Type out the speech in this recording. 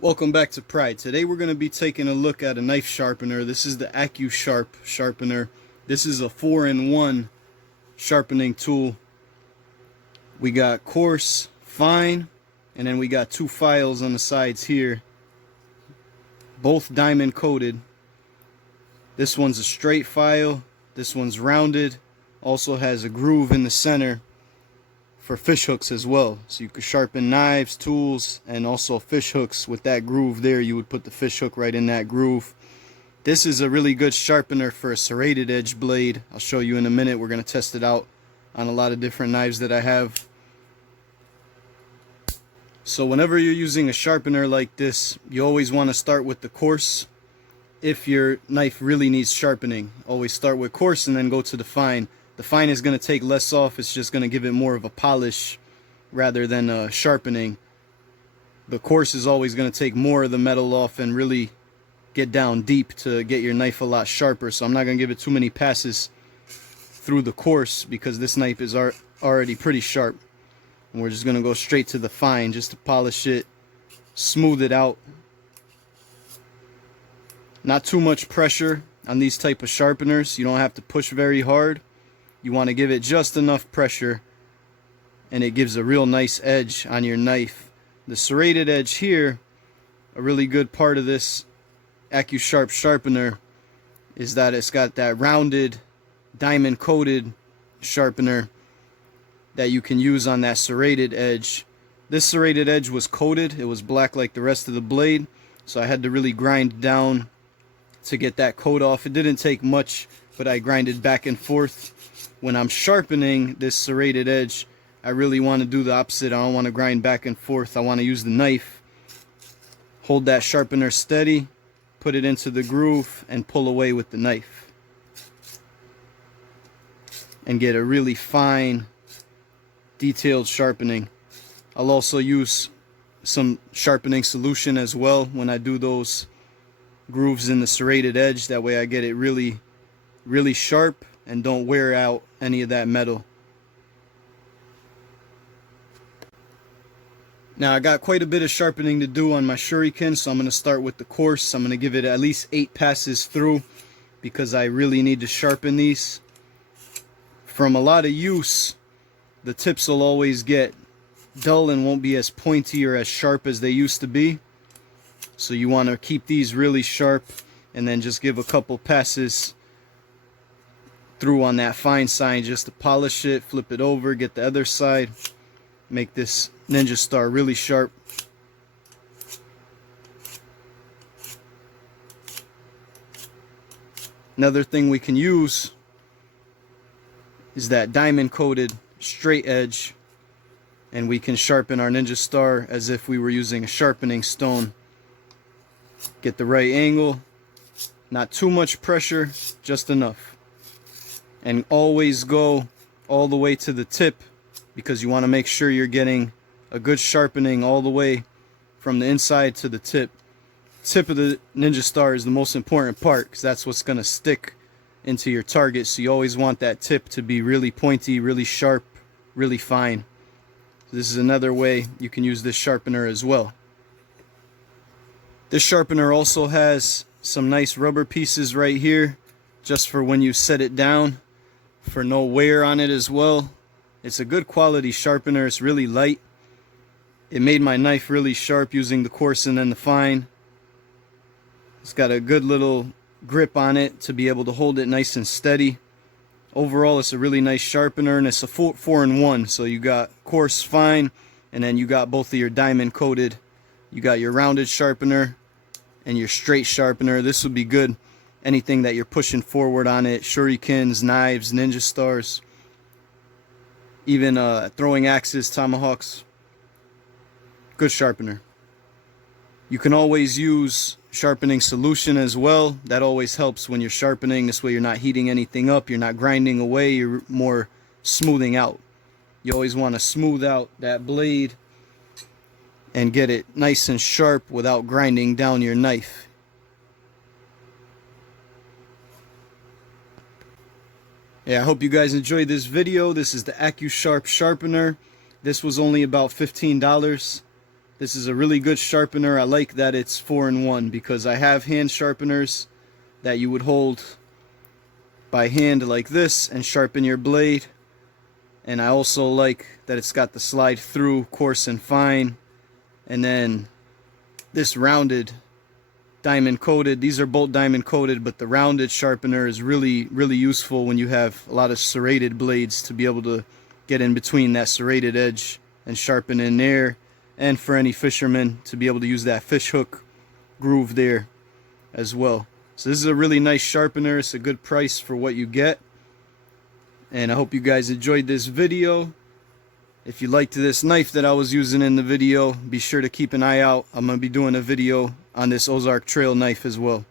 Welcome back to Pride. Today we're going to be taking a look at a knife sharpener. This is the Accusharp sharpener. This is a 4-in-1 sharpening tool. We got coarse, fine, and then we got two files on the sides here. Both diamond coated. This one's a straight file. This one's rounded. Also has a groove in the center for fish hooks as well, so you could sharpen knives, tools, and also fish hooks with that groove there. You would put the fish hook right in that groove. This is a really good sharpener for a serrated edge blade. I'll show you in a minute. We're going to test it out on a lot of different knives that I have. So whenever you're using a sharpener like this, you always want to start with the coarse. If your knife really needs sharpening, always start with coarse and then go to the fine. The fine is going to take less off. It's just going to give it more of a polish rather than sharpening. The coarse is always going to take more of the metal off and really get down deep to get your knife a lot sharper. So I'm not going to give it too many passes through the coarse because this knife is already pretty sharp. And we're just going to go straight to the fine just to polish it, smooth it out. Not too much pressure on these type of sharpeners. You don't have to push very hard. You want to give it just enough pressure and it gives a real nice edge on your knife. The serrated edge here, a really good part of this Accusharp sharpener is that it's got that rounded diamond coated sharpener that you can use on that serrated edge. This serrated edge was coated. It was black like the rest of the blade, so I had to really grind down to get that coat off. It didn't take much, but I grinded back and forth. When I'm sharpening this serrated edge, I really want to do the opposite. I don't want to grind back and forth. I want to use the knife, hold that sharpener steady, put it into the groove, and pull away with the knife. And get a really fine, detailed sharpening. I'll also use some sharpening solution as well when I do those grooves in the serrated edge. That way I get it really, really sharp and don't wear out any of that metal. Now I got quite a bit of sharpening to do on my shuriken, so I'm going to start with the coarse. I'm going to give it at least 8 passes through because I really need to sharpen these. From a lot of use, the tips will always get dull and won't be as pointy or as sharp as they used to be. So you want to keep these really sharp and then just give a couple passes through on that fine side just to polish it, flip it over, get the other side, make this Ninja Star really sharp. Another thing we can use is that diamond coated straight edge, and we can sharpen our Ninja Star as if we were using a sharpening stone. Get the right angle, not too much pressure, just enough. And always go all the way to the tip because you want to make sure you're getting a good sharpening all the way from the inside to the tip. Tip of the Ninja Star is the most important part because that's what's going to stick into your target. So you always want that tip to be really pointy, really sharp, really fine. So this is another way you can use this sharpener as well. This sharpener also has some nice rubber pieces right here just for when you set it down, for no wear on it as well. It's a good quality sharpener. It's really light. It made my knife really sharp using the coarse and then the fine. It's got a good little grip on it to be able to hold it nice and steady. Overall, it's a really nice sharpener, and it's a 4-in-1. So you got coarse, fine, and then you got both of your diamond coated. You got your rounded sharpener and your straight sharpener. This would be good. Anything that you're pushing forward on it, shurikens, knives, Ninja Stars, even throwing axes, tomahawks. Good sharpener. You can always use sharpening solution as well. That always helps when you're sharpening. This way you're not heating anything up, you're not grinding away, you're more smoothing out. You always want to smooth out that blade and get it nice and sharp without grinding down your knife. Yeah, I hope you guys enjoyed this video. This is the Accusharp sharpener. This was only about $15. This is a really good sharpener. I like that it's 4-in-1 because I have hand sharpeners that you would hold by hand like this and sharpen your blade. And I also like that it's got the slide through coarse and fine. And then this rounded diamond coated, these are both diamond coated, but the rounded sharpener is really useful when you have a lot of serrated blades, to be able to get in between that serrated edge and sharpen in there. And for any fishermen to be able to use that fish hook groove there as well. So this is a really nice sharpener. It's a good price for what you get. And I hope you guys enjoyed this video. If you liked this knife that I was using in the video, be sure to keep an eye out. I'm going to be doing a video on this Ozark Trail knife as well.